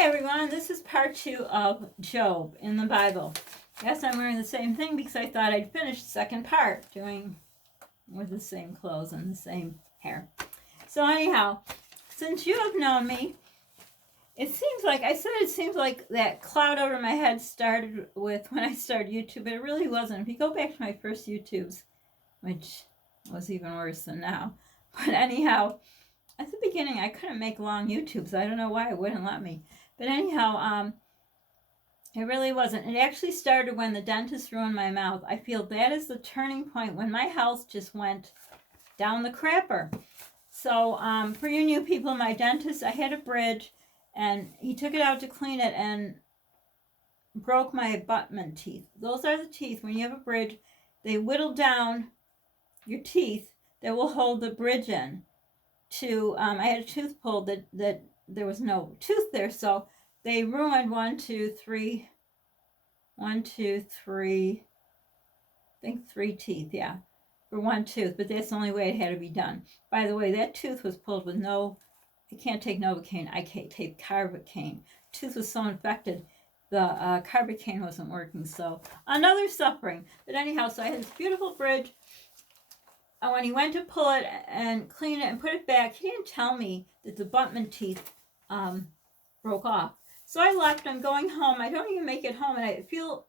Hi everyone, this is part 2 of Job in the Bible. Yes, I'm wearing the same thing because I thought I'd finish the second part doing with the same clothes and the same hair. So anyhow, since you have known me, it seems like that cloud over my head started with when I started YouTube, but it really wasn't. If you go back to my first YouTubes, which was even worse than now, but anyhow, at the beginning I couldn't make long YouTubes. I don't know why it wouldn't let me. But anyhow, it really wasn't. It actually started when the dentist ruined my mouth. I feel that is the turning point when my health just went down the crapper. So for you new people, my dentist, I had a bridge and he took it out to clean it and broke my abutment teeth. Those are the teeth. When you have a bridge, they whittle down your teeth that will hold the bridge in. I had a tooth pulled that there was no tooth there, so they ruined one, two, three, I think 3 teeth, yeah, for one tooth, but that's the only way it had to be done. By the way, that tooth was pulled with I can't take Novocaine, I can't take Carbocaine. Tooth was so infected, the Carbocaine wasn't working, so another suffering. But anyhow, so I had this beautiful bridge. And when he went to pull it and clean it and put it back, he didn't tell me that the abutment teeth broke off. So I left. I'm going home. I don't even make it home, and I feel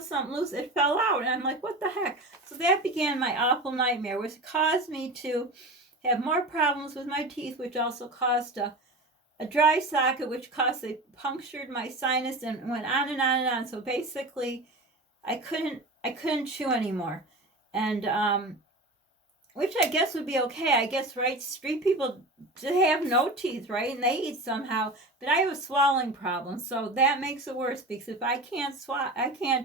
something loose. It fell out, and I'm like, what the heck? So that began my awful nightmare, which caused me to have more problems with my teeth, which also caused a dry socket, which they punctured my sinus and went on and on and on. So basically, I couldn't chew anymore, and which I guess would be okay. I guess, right? Street people have no teeth, right? And they eat somehow. But I have a swallowing problem, so that makes it worse because if I can't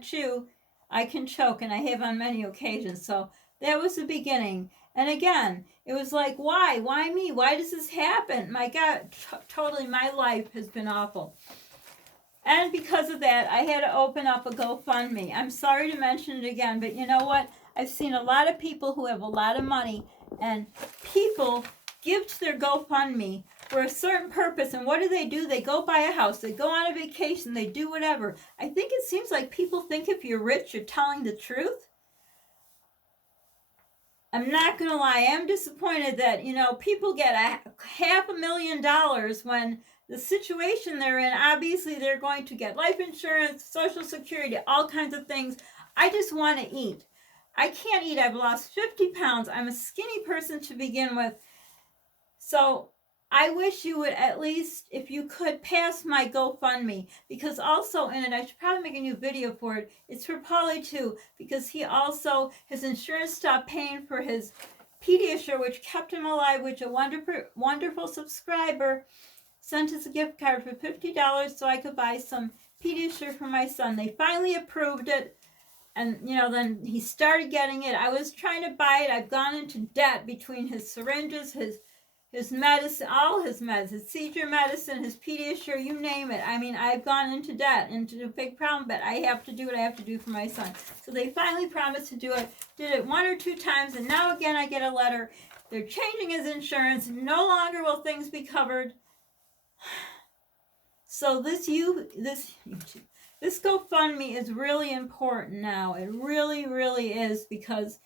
chew, I can choke, and I have on many occasions. So that was the beginning. And again, it was like, why? Why me? Why does this happen? My God, totally my life has been awful. And because of that, I had to open up a GoFundMe. I'm sorry to mention it again, but you know what? I've seen a lot of people who have a lot of money, and people give to their GoFundMe for a certain purpose, and what do? They go buy a house, they go on a vacation, they do whatever. I think it seems like people think if you're rich, you're telling the truth. I'm not going to lie, I am disappointed that, people get $500,000 when the situation they're in, obviously they're going to get life insurance, Social Security, all kinds of things. I just want to eat. I can't eat. I've lost 50 pounds. I'm a skinny person to begin with. So I wish you would at least, if you could, pass my GoFundMe. Because also in it, I should probably make a new video for it. It's for Polly too. Because his insurance stopped paying for his Pediasure, which kept him alive, which a wonderful subscriber sent us a gift card for $50 so I could buy some Pediasure for my son. They finally approved it. And, then he started getting it. I was trying to buy it. I've gone into debt between his syringes, his medicine, all his meds, his seizure medicine, his Pediasure, you name it. I mean, I've gone into debt, into a big problem, but I have to do what I have to do for my son. So they finally promised to do it. Did it 1 or 2 times, and now again I get a letter. They're changing his insurance. No longer will things be covered. So this GoFundMe is really important now. It really, really is, because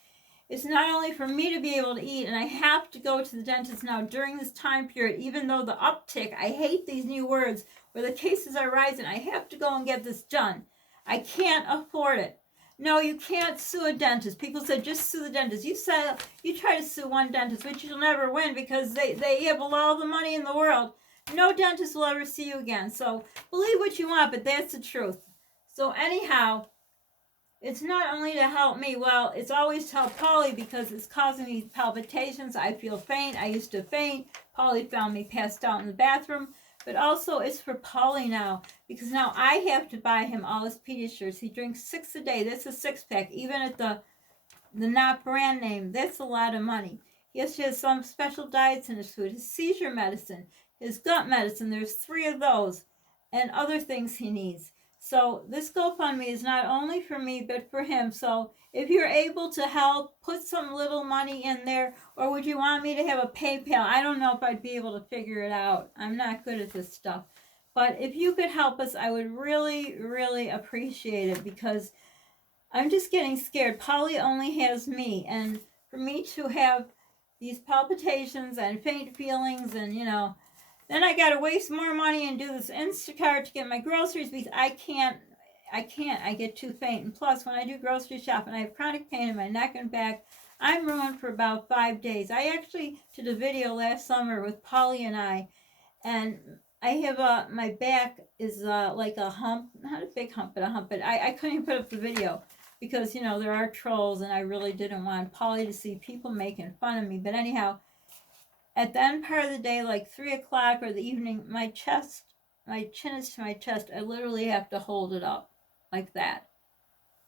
it's not only for me to be able to eat, and I have to go to the dentist now during this time period, even though the uptick, I hate these new words, where the cases are rising. I have to go and get this done. I can't afford it. No, you can't sue a dentist. People said, just sue the dentist. You try to sue one dentist, which you'll never win because they have all the money in the world. No dentist will ever see you again. So believe what you want, but that's the truth. So anyhow, it's not only to help me. Well, it's always to help Polly because it's causing me palpitations. I feel faint. I used to faint. Polly found me passed out in the bathroom. But also it's for Polly now, because now I have to buy him all his Pediasures. He drinks 6 a day. That's a 6-pack. Even at the not brand name, that's a lot of money. He has some special diets in his food. His seizure medicine, his gut medicine, there's 3 of those, and other things he needs. So this GoFundMe is not only for me, but for him. So if you're able to help, put some little money in there, or would you want me to have a PayPal? I don't know if I'd be able to figure it out. I'm not good at this stuff. But if you could help us, I would really, really appreciate it, because I'm just getting scared. Polly only has me, and for me to have these palpitations and faint feelings, and then I gotta waste more money and do this Instacart to get my groceries, because I can't. I get too faint. And plus, when I do grocery shopping, I have chronic pain in my neck and back. I'm ruined for about 5 days. I actually did a video last summer with Polly and and I have my back is like a hump, not a big hump, but a hump. But I couldn't even put up the video because there are trolls, and I really didn't want Polly to see people making fun of me. But anyhow, at the end part of the day, like 3 o'clock or the evening, my chin is to my chest. I literally have to hold it up like that.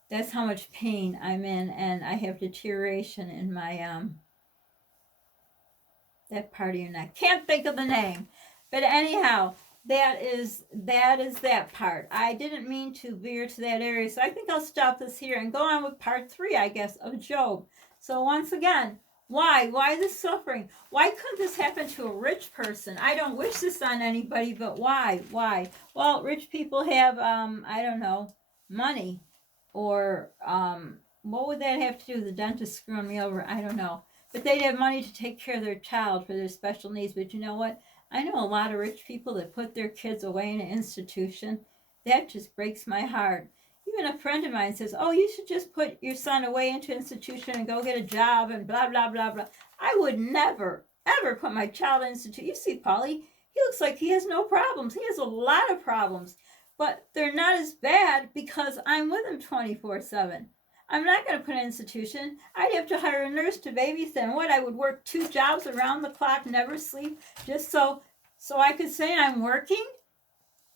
That's how much pain I'm in, and I have deterioration in my that part of your neck. Can't think of the name, but anyhow, that is that part. I didn't mean to veer to that area, so I think I'll stop this here and go on with part 3, I guess, of Job. So once again, why this suffering? Why couldn't this happen to a rich person? I don't wish this on anybody, but why? Well, rich people have I don't know, money, or what would that have to do with the dentist screwing me over? I don't know. But they'd have money to take care of their child for their special needs. But you know what? I know a lot of rich people that put their kids away in an institution. That just breaks my heart. Even a friend of mine says, "Oh, you should just put your son away into an institution and go get a job and blah, blah, blah, blah." I would never, ever put my child in an institution. You see, Polly, he looks like he has no problems. He has a lot of problems. But they're not as bad because I'm with him 24/7. I'm not going to put an institution. I'd have to hire a nurse to babysit. And what? I would work 2 jobs around the clock, never sleep, just so I could say I'm working,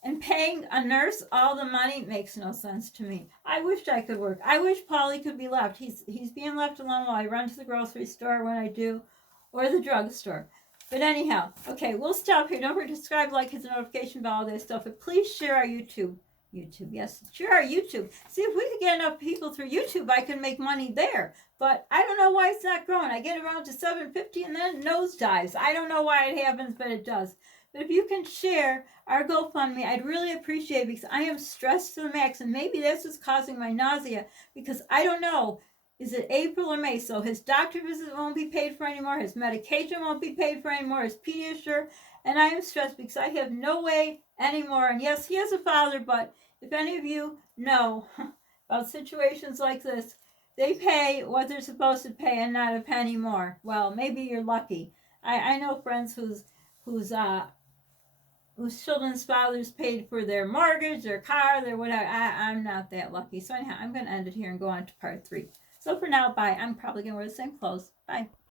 and paying a nurse all the money makes no sense to me. I wish I could work. I wish Polly could be left. He's being left alone while I run to the grocery store when I do, or the drugstore. But anyhow, okay, we'll stop here. Don't forget to subscribe, like, hit the notification bell, all that stuff. But please share our YouTube. Yes, share our YouTube. See, if we could get enough people through YouTube, I can make money there. But I don't know why it's not growing. I get around to 750 and then it nosedives. I don't know why it happens, but it does. But if you can share our GoFundMe, I'd really appreciate it, because I am stressed to the max, and maybe that's what's causing my nausea, because I don't know. Is it April or May? So his doctor visit won't be paid for anymore. His medication won't be paid for anymore. His Pediasure. And I am stressed because I have no way anymore. And yes, he has a father, but if any of you know about situations like this, they pay what they're supposed to pay and not a penny more. Well, maybe you're lucky. I know friends whose children's fathers paid for their mortgage, their car, their whatever. I'm not that lucky. So anyhow, I'm going to end it here and go on to part 3. So for now, bye. I'm probably going to wear the same clothes. Bye.